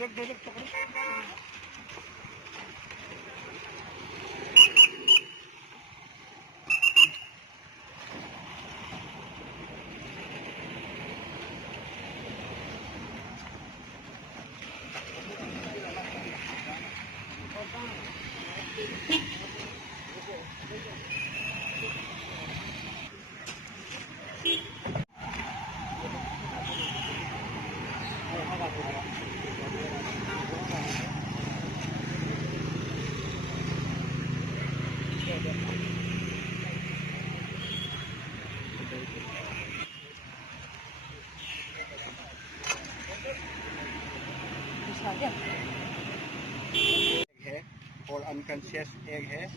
है और अनकॉन्शियस एक है,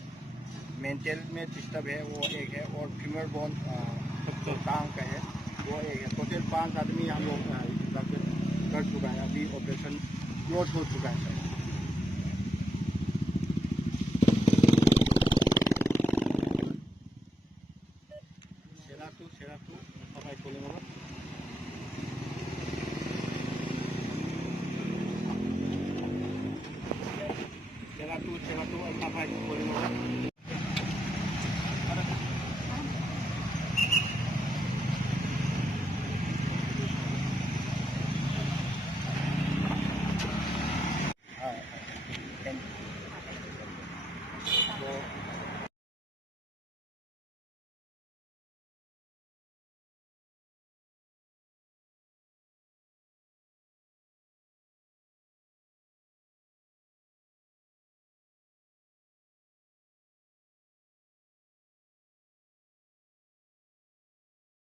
मेंटल में डिस्टर्ब है वो एक है, और फीमर बोन टांग का है वो एक है। टोटल 5 आदमी हम लोग कर चुका है, अभी ऑपरेशन क्लोज हो चुका है।